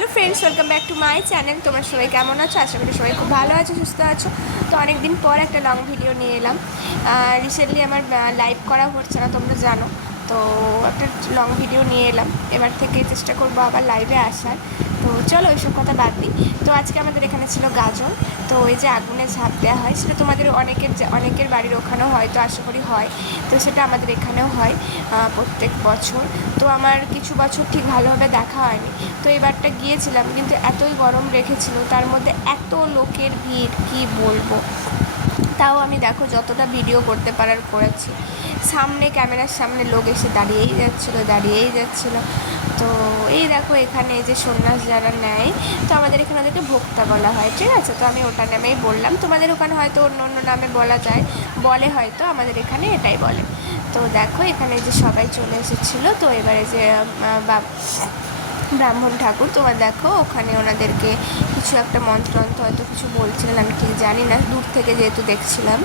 Hello friends, welcome back to my channel. তোমরা সবাই কেমন আছো? আশা করি সবাই খুব ভালো আছো, সুস্থ আছো। তো অনেক দিন পর একটা লং ভিডিও নিয়ে এলাম। রিসেন্টলি আমার লাইভ করা হচ্ছে না, তোমরা জানো। তো একটা লং ভিডিও নিয়ে এলাম, এবার থেকে চেষ্টা করবো আবার লাইভে আসার। তো চলো ওইসব কথা বাদ দিই। তো আজকে আমাদের এখানে ছিল গাজন। তো ওই যে আগুনে ঝাঁপ দেওয়া হয়, সেটা তোমাদের অনেকের বাড়ির ওখানেও হয়তো আশা করি হয়। তো সেটা আমাদের এখানেও হয় প্রত্যেক বছর। তো আমার কিছু বছর ঠিক ভালোভাবে দেখা হয়নি। তো এবারটা গিয়েছিলাম, কিন্তু এতই গরম রেখেছিল, তার মধ্যে এত লোকের ভিড় কি বলবো। তাও আমি দেখো যতটা ভিডিও করতে পারার করেছি। সামনে ক্যামেরার সামনে লোক এসে দাঁড়িয়েই যাচ্ছিলো। তো এই দেখো এখানে এই যে সন্ন্যাস যারা নেয়, তো আমাদের এখানে ওদেরকে ভোক্তা বলা হয়, ঠিক আছে। তো আমি ওটার নামেই বললাম, তোমাদের ওখানে হয়তো অন্য অন্য নামে বলা যায়, বলে হয়তো, আমাদের এখানে এটাই বলে। তো দেখো এখানে যে সবাই চলে এসেছিলো। তো এবারে যে ব্রাহ্মণ ঠাকুর, তোমার দেখো ওখানে ওনাদেরকে কিছু একটা মন্ত্র হয়তো কিছু বলছিলেন, আমি ঠিক জানি না, দূর থেকে যেহেতু দেখছিলাম,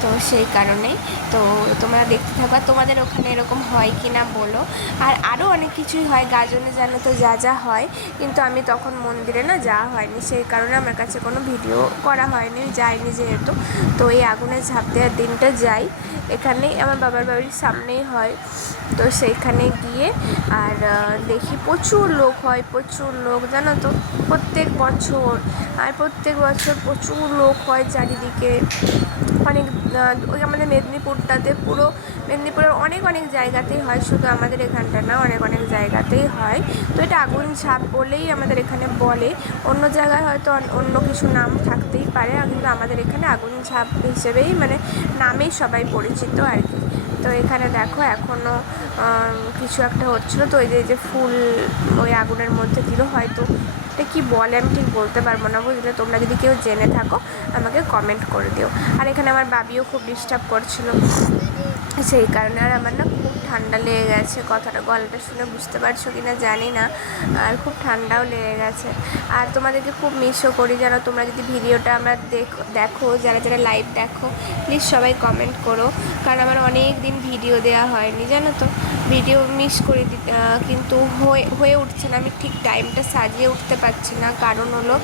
তো সেই কারণেই। তো তোমরা দেখতে থাকো, আর তোমাদের ওখানে এরকম হয় কি না বলো। আর আরও অনেক কিছুই হয় গাজনে, জানো তো যা যা হয়, কিন্তু আমি তখন মন্দিরে না যাওয়া হয়নি, সেই কারণে আমার কাছে কোনো ভিডিও করা হয়নি, যাইনি যেহেতু। তো এই আগুনে ঝাঁপ দেওয়ার দিনটা যাই, এখানেই আমার বাবার বাড়ির সামনেই হয়। তো সেইখানে গিয়ে আর দেখি প্রচুর লোক হয়, প্রচুর লোক, জানো তো, প্রত্যেক বছর। আর প্রত্যেক বছর প্রচুর লোক হয় চারিদিকে। অনেক ওই আমাদের মেদিনীপুরটাতে, পুরো মেদিনীপুরের অনেক অনেক জায়গাতেই হয়, শুধু আমাদের এখানটা না, অনেক অনেক জায়গাতেই হয়। তো এটা আগুন ঝাঁপ বলেই আমাদের এখানে বলে, অন্য জায়গায় হয়তো অন্য কিছু নাম থাকতেই পারে, কিন্তু আমাদের এখানে আগুন ঝাঁপ হিসেবেই মানে নামেই সবাই পরিচিত আর কি। তো এখানে দেখো এখনও কিছু একটা হচ্ছিলো। তো ওই যে ফুল ওই আগুনের মধ্যে দিল, হয়তো এটা কী বলে আমি ঠিক বলতে পারবো না, বুঝলে। তোমরা যদি কেউ জেনে থাকো আমাকে কমেন্ট করে দিও। আর এখানে আমার বাবিও খুব ডিস্টার্ব করছিল, সেই কারণে। আর আমার না খুব ঠান্ডা লেগে গেছে, কথাটা গলাটা শুনে বুঝতে পারছো কি না জানি না, আর খুব ঠান্ডাও লেগে গেছে। আর তোমাদেরকে খুব মিসও করি, জানো। তোমরা যদি ভিডিওটা আমরা দেখো, যারা যারা লাইভ দেখো, প্লিজ সবাই কমেন্ট করো, কারণ আমার অনেক দিন ভিডিও দেওয়া হয়নি, জানো তো। ভিডিও মিস করে কিন্তু হয়ে উঠছে না, আমি ঠিক টাইমটা সাজিয়ে উঠতে পারছি না। কারণ হলো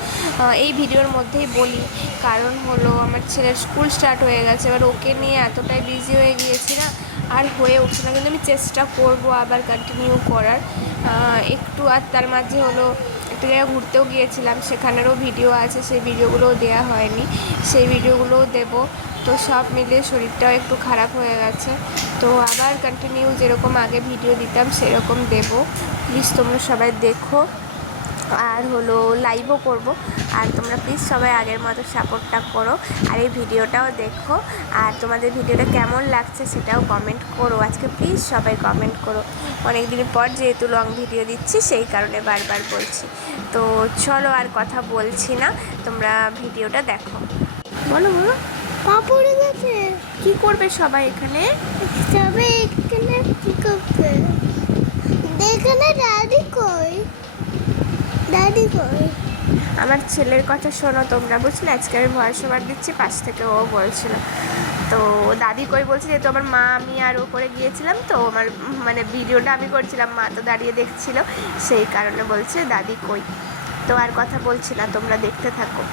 এই ভিডিওর মধ্যেই বলি, কারণ হলো আমার ছেলের স্কুল স্টার্ট হয়ে গেছে, এবার ওকে নিয়ে এতটাই বিজি হয়ে গিয়েছি না, আর হয়ে উঠছে না। কিন্তু আমি চেষ্টা করব আবার কন্টিনিউ করার একটু। আর তার মাঝে হলো একটা জায়গায় ঘুরতেও গিয়েছিলাম, সেখানেরও ভিডিও আছে, সেই ভিডিওগুলোও দেওয়া হয়নি, সেই ভিডিওগুলোও দেবো। তো সব মিলিয়ে শরীরটাও একটু খারাপ হয়ে গেছে। তো আবার কন্টিনিউ যেরকম আগে ভিডিও দিতাম সেরকম দেবো। প্লিজ তোমরা সবাই দেখো, আর হলো লাইভও করব। আর তোমরা প্লিজ সবাই আগের মতো সাপোর্টটা করো, আর এই ভিডিওটাও দেখো। আর তোমাদের ভিডিওটা কেমন লাগছে সেটাও কমেন্ট করো, আজকে প্লিজ সবাই কমেন্ট করো। অনেক দিন পর যেহেতু লং ভিডিও দিচ্ছি, সেই কারণে বারবার বলছি। তো চলো আর কথা বলছি না, তোমরা ভিডিওটা দেখো। বলো বলো। পড়ে গেছে। কি করবে সবাই এখানে? সবাই এখানে কি করবে? এখানে দাদি কই? দাদি কই? আমার ছেলের কথা শোনো তোমরা, বুঝলে। আজকে আমি ভয়েস ওভার দিচ্ছি, পাশ থেকে ও বলছিল, তো দাদি কই বলছে, যেহেতু আমার মা, আমি আর ও করে গিয়েছিলাম, তো আমার মানে ভিডিওটা আমি করছিলাম, মা তো দাঁড়িয়ে দেখছিল, সেই কারণে বলছে দাদি কই। তো আর কথা বলছি না, তোমরা দেখতে থাকো।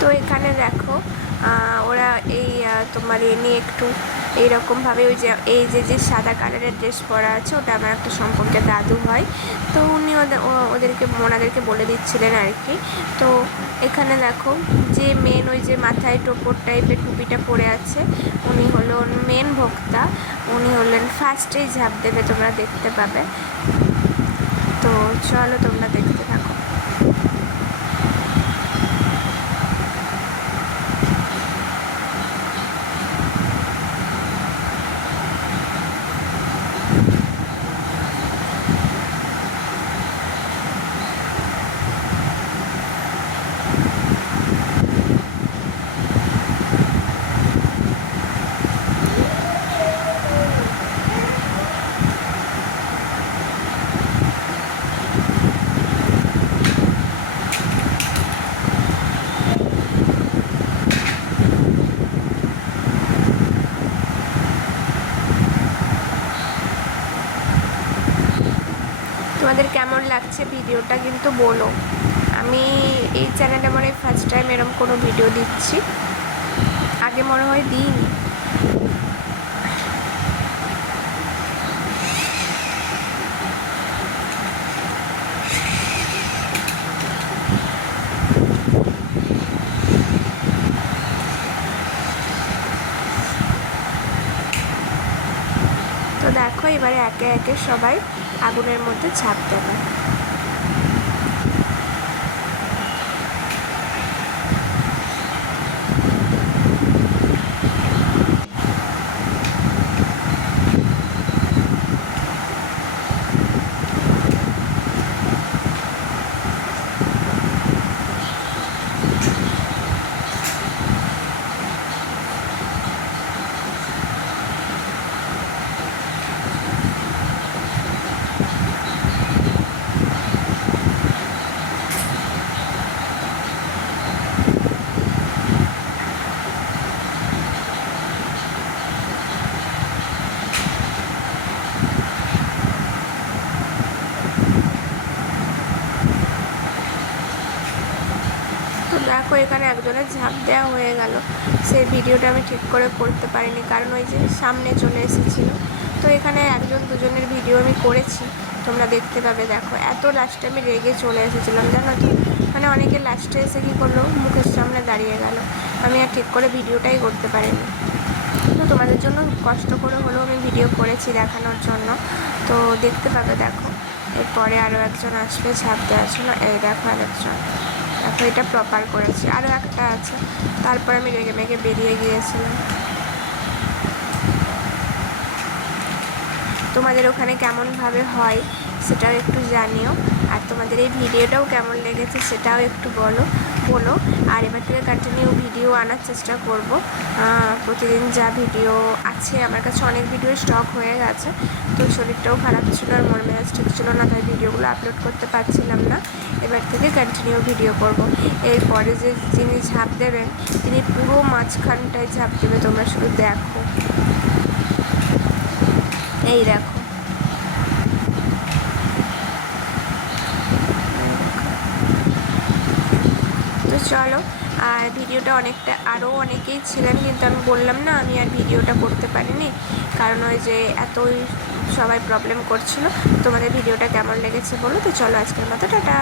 তো এখানে দেখো ওরা এই তোমার এ নিয়ে একটু এইরকমভাবে, ওই যে এই যে সাদা কালারের ড্রেস পরা আছে, ওটা আমার একটা সম্পর্কে দাদু হয়। তো উনি ওনাদেরকে বলে দিচ্ছিলেন আর কি। তো এখানে দেখো যে মেন, ওই যে মাথায় টোপর টাইপের টুপিটা পরে আছে, উনি হলো মেন ভোক্তা, উনি হলেন ফার্স্টেই ঝাঁপ দেবে, তোমরা দেখতে পাবে। তো চলো তোমরা দেখতে থাকো। তোমাদের কেমন লাগছে ভিডিওটা কিন্তু বলো। আমি এই চ্যানেলে মনে হয় ফার্স্ট টাইম এরকম কোনো ভিডিও দিচ্ছি, আগে মনে হয় দিইনি। তো দেখো এবারে একে একে সবাই আগুনের মধ্যে ঝাঁপ দেবে। তো দেখো এখানে একজনের ঝাঁপ দেওয়া হয়ে গেল, সেই ভিডিওটা আমি ঠিক করে করতে পারিনি কারণ ওই যে সামনে চলে এসেছিলো। তো এখানে একজন দুজনের ভিডিও আমি করেছি, তোমরা দেখতে পাবে। দেখো এত লাস্টে আমি রেগে চলে এসেছিলাম জানো তো, মানে অনেকে লাস্টে এসে কী করলো মুখের সামনে দাঁড়িয়ে গেল, আমি আর ঠিক করে ভিডিওটাই করতে পারিনি। তো তোমাদের জন্য কষ্ট করে হলেও আমি ভিডিও করেছি দেখানোর জন্য, তো দেখতে পাবে। দেখো এরপরে আরও একজন আসবে ঝাঁপ দেওয়ার জন্য, এই দেখো আরেকজন। দেখো এটা প্রপার করেছি, আরও একটা আছে। তারপর আমি রেগে মেগে বেরিয়ে গিয়েছিলাম। তোমাদের ওখানে কেমনভাবে হয় সেটাও একটু জানিও, আর তোমাদের এই ভিডিওটাও কেমন লেগেছে সেটাও একটু বলো। আর এবার থেকে কন্টিনিউ ভিডিও আনার চেষ্টা করব। প্রতিদিন যা ভিডিও আছে, আমার কাছে অনেক ভিডিও স্টক হয়ে গেছে, তো শরীরটাও খারাপ ছিল আর মন মেজাজ ঠিক ছিল না, তাই ভিডিওগুলো আপলোড করতে পারছিলাম না। এবার থেকে কন্টিনিউ ভিডিও করব। এরপরে যে যিনি ঝাঁপ দেবেন তিনি পুরো মাঝখানটায় ঝাঁপ দেবে, তোমরা শুধু দেখো। এই দেখো তো চলো, আর ভিডিওটা অনেকটা আরও অনেকেই ছিলেন, কিন্তু আমি বললাম না আমি আর ভিডিওটা করতে পারিনি কারণ ওই যে এতই সবাই প্রবলেম করছিল। তোমাদের ভিডিওটা কেমন লেগেছে বলো। তো চলো আজকের মতো টাটা।